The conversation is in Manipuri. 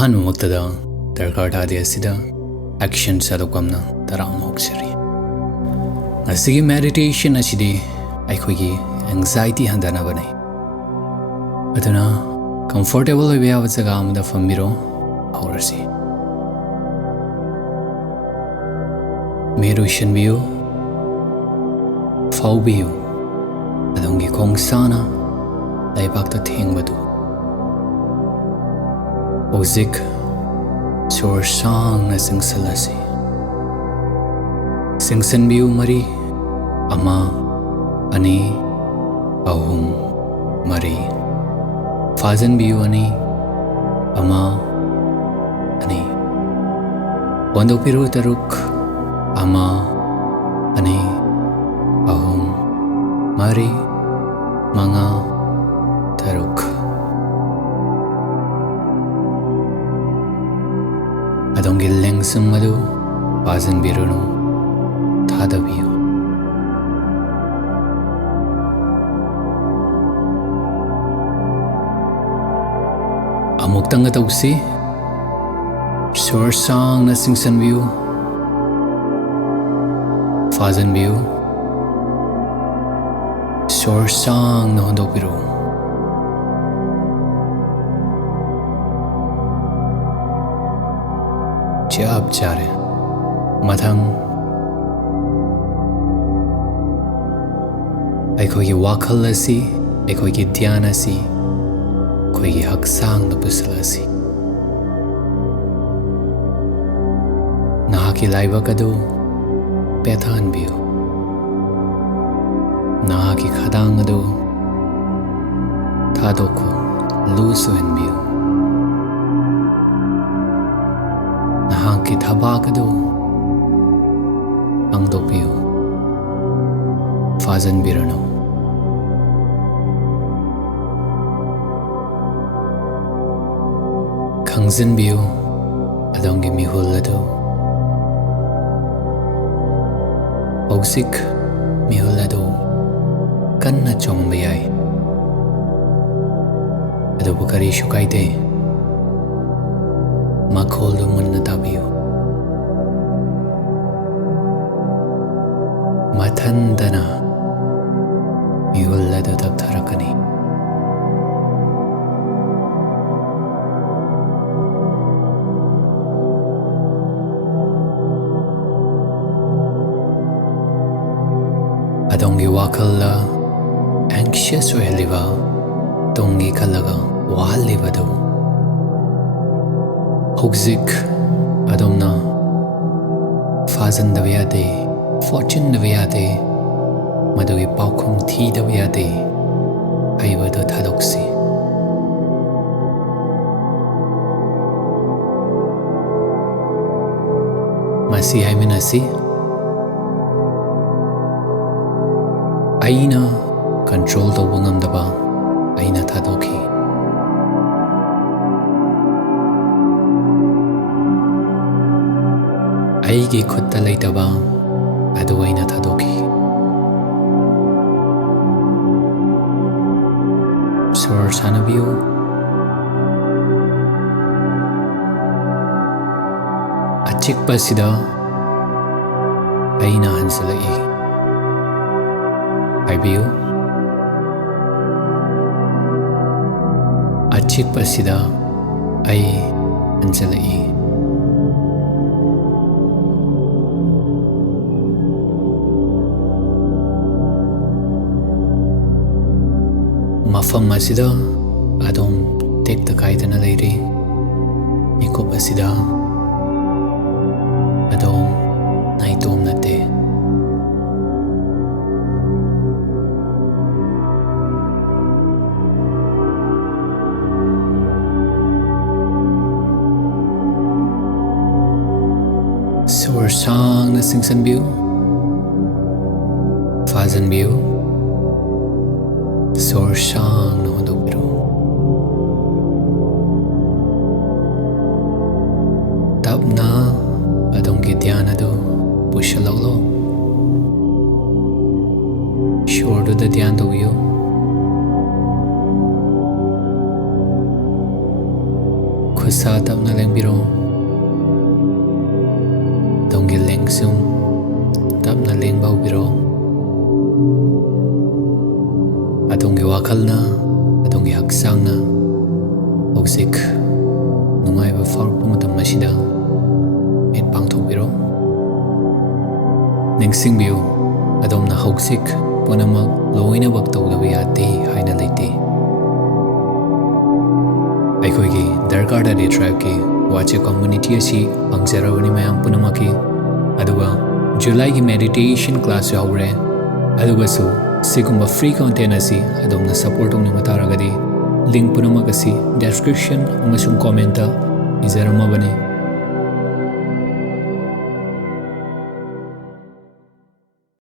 ꯑꯍꯥꯟꯕꯃꯛꯇꯗ ꯗꯔꯀꯥꯔ ꯇꯥꯗꯦ ꯑꯁꯤꯗ ꯑꯦꯛꯁꯟ ꯁꯥꯗꯣꯛꯐꯝꯅ ꯇꯔꯥꯝꯅ ꯑꯣꯛꯆꯔꯤ꯫ ꯉꯁꯤꯒꯤ ꯃꯦꯗꯤꯇꯦꯁꯟ ꯑꯁꯤꯗꯤ ꯑꯩꯈꯣꯏꯒꯤ ꯑꯦꯡꯖꯥꯏꯇꯤ ꯍꯟꯊꯅꯕꯅꯤ꯫ ꯑꯗꯨꯅ ꯀꯝꯐꯣꯔꯇꯦꯕꯜ ꯑꯣꯏꯕ ꯌꯥꯕ ꯖꯒꯥ ꯑꯃꯗ ꯐꯝꯕꯤꯔꯣ, ꯍꯧꯔꯁꯤ꯫ ꯃꯤꯠ ꯎꯏꯁꯤꯟꯕꯤꯌꯨ, ꯐꯥꯎꯕꯤꯌꯨ ꯑꯗꯣꯝꯒꯤ ꯈꯣꯡꯁꯥꯅ ꯂꯩꯕꯥꯛꯇ ꯊꯦꯡꯕꯗꯨ꯫ ꯍꯧꯖꯤꯛ ꯁꯣꯔ ꯁꯥꯡꯅ ꯆꯤꯡꯁꯤꯜꯂꯁꯤ꯫ ꯆꯤꯡꯁꯤꯟꯕꯤꯌꯨ 3, 1, 2, 3, 4꯫ ꯐꯥꯖꯤꯟꯕꯤꯌꯨ 2, 1, 2꯫ ꯍꯣꯟꯗꯣꯛꯄꯤꯔꯨ 3, 1, 2, 3, 4, 5, 6꯫ ꯑꯗꯣꯝꯒꯤ ꯂꯦꯡꯁꯨꯝ ꯑꯗꯨ ꯐꯥꯖꯤꯟꯕꯤꯔꯨꯅꯨ, ꯊꯥꯗꯕꯤꯌꯨ꯫ ꯑꯃꯨꯛꯇꯪꯒ ꯇꯧꯁꯤ꯫ ꯁꯣꯔ ꯁꯥꯡꯅ ꯆꯤꯡꯁꯤꯟꯕꯤꯌꯨ, ꯐꯥꯖꯤꯟꯕꯤꯌꯨ, ꯁꯣꯔ ꯁꯥꯡꯅ ꯍꯣꯟꯗꯣꯛꯄꯤꯔꯨ꯫ ꯆꯞ ꯆꯥꯔꯦ꯫ ꯃꯊꯪ ꯑꯩꯈꯣꯏꯒꯤ ꯋꯥꯈꯜ ꯑꯁꯤ, ꯑꯩꯈꯣꯏꯒꯤ ꯙ꯭ꯌꯥꯟ ꯑꯁꯤ ꯑꯩꯈꯣꯏꯒꯤ ꯍꯛꯆꯥꯡꯗ ꯄꯨꯁꯤꯜꯂꯁꯤ꯫ ꯅꯍꯥꯛꯀꯤ ꯂꯥꯏꯕꯛ ꯑꯗꯨ ꯄꯦꯠꯊꯍꯟꯕꯤꯌꯨ꯫ ꯅꯍꯥꯛꯀꯤ ꯈꯗꯥꯡ ꯑꯗꯨ ꯊꯥꯗꯣꯛꯈꯣ, ꯂꯨꯖ ꯑꯣꯏꯍꯟꯕꯤꯌꯨ꯫ ꯅꯍꯥꯛꯀꯤ ꯊꯕꯥꯛ ꯑꯗꯨ ꯍꯥꯡꯗꯣꯛꯄꯤꯌꯨ, ꯐꯥꯖꯤꯟꯕꯤꯔꯅꯨ꯫ ꯈꯪꯖꯤꯟꯕꯤꯌꯨ ꯑꯗꯣꯝꯒꯤ ꯃꯤꯍꯨꯜ ꯑꯗꯨ꯫ ꯍꯧꯖꯤꯛ ꯃꯤꯍꯨꯜ ꯑꯗꯨ ꯀꯟꯅ ꯆꯣꯡꯕ ꯌꯥꯏ, ꯑꯗꯨꯕꯨ ꯀꯔꯤꯁꯨ ꯀꯥꯏꯗꯦ꯫ ꯃꯈꯣꯜꯗꯨ ꯃꯨꯟꯅ ꯇꯥꯕꯤꯌꯨ꯫ ꯃꯊꯟꯇꯅ ꯃꯤꯍꯨꯜ ꯑꯗꯨ ꯇꯞꯊꯔꯛꯀꯅꯤ꯫ ꯑꯗꯣꯝꯒꯤ ꯋꯥꯈꯜꯗ ꯑꯦꯡꯁꯤꯌꯁ ꯑꯣꯏꯍꯜꯂꯤꯕ, ꯇꯨꯡꯒꯤ ꯈꯜꯂꯒ ꯋꯥꯍꯜꯂꯤꯕꯗꯨ ꯍꯧꯖꯤꯛ ꯑꯗꯣꯝꯅ ꯐꯥꯖꯤꯟꯗꯕ ꯌꯥꯗꯦ, ꯐꯣꯠꯆꯤꯟꯗꯕ ꯌꯥꯗꯦ, ꯃꯗꯨꯒꯤ ꯄꯥꯎꯈꯨꯝ ꯊꯤꯗꯕ ꯌꯥꯗꯦ ꯍꯥꯏꯕꯗꯨ ꯊꯥꯗꯣꯛꯁꯤ꯫ ꯃꯁꯤ ꯍꯥꯏꯃꯤꯟꯅꯁꯤ: ꯑꯩꯅ ꯀꯟꯇ꯭ꯔꯣꯜ ꯇꯧꯕ ꯉꯝꯗꯕ ꯑꯩꯅ ꯊꯥꯗꯣꯛꯈꯤ꯫ ꯑꯩꯒꯤ ꯈꯨꯠꯇ ꯂꯩꯇꯕ ꯑꯗꯨ ꯑꯩꯅ ꯊꯥꯗꯣꯛꯈꯤ꯫ ꯁꯣꯔ ꯁꯥꯟꯅꯕꯤꯌꯨ꯫ ꯑꯆꯤꯛꯄꯁꯤꯗ ꯑꯩꯅ ꯍꯟꯖꯤꯜꯂꯛꯏ ꯍꯥꯏꯕꯤꯌꯨ꯫ ꯑꯆꯤꯛꯄꯁꯤꯗ ꯑꯩ ꯍꯟꯖꯤꯜꯂꯛꯏ꯫ ꯃꯐꯝ ꯑꯁꯤꯗ ꯑꯗꯣꯝ ꯇꯦꯛꯇ ꯀꯥꯏꯗꯅ ꯂꯩꯔꯤ꯫ ꯃꯤꯀꯨꯞ ꯑꯁꯤꯗ ꯑꯗꯣꯝ ꯅꯥꯏꯇꯣꯝ ꯅꯠꯇꯦ꯫ ꯁꯣꯔ ꯁꯥꯡꯅ ꯆꯤꯡꯁꯤꯟꯕꯤꯌꯨ, ꯐꯥꯖꯤꯟꯕꯤꯌꯨ, ꯁꯣꯔ ꯁꯥꯡꯅ ꯍꯣꯟꯗꯣꯛꯄꯤꯔꯨ꯫ ꯇꯞꯅ ꯑꯗꯣꯝꯒꯤ ꯙ꯭ꯌꯥꯟ ꯑꯗꯨ ꯄꯨꯁꯤꯜꯂꯛꯂꯣ꯫ ꯁꯣꯔꯗꯨꯗ ꯙ꯭ꯌꯥꯟ ꯇꯧꯕꯤꯌꯨ꯫ खुसा तपना लेंबिरो अदोमगी लेंगसुम तपना लेंबा उबिरो अदोमगी वाखलना अदोमगी हक्सांगना हौजिक नुंगाइबा फाउरक्पा मतम असिदा मिट पांगथोकबिरो निंगसिंगबियु अदोमना हौजिक पुनमक लोइनमक तौदबा यादे हाइना लेते अखोइगी दरकारदारी ट्राइबकी वाचेप कम्युनिटी असी अंगजरबनी मयाम पुनमकी अदुगा जुलाई की मेडिटेशन क्लास याउरे अदुगसु सिगुम्बा फ्री कंटेंट असी अदोमना सपोर्ट तौनिंगबा तारगदी लिंक पुनमक असी डिस्क्रिप्शन अमसुंग कमेंट दा इजरमबनी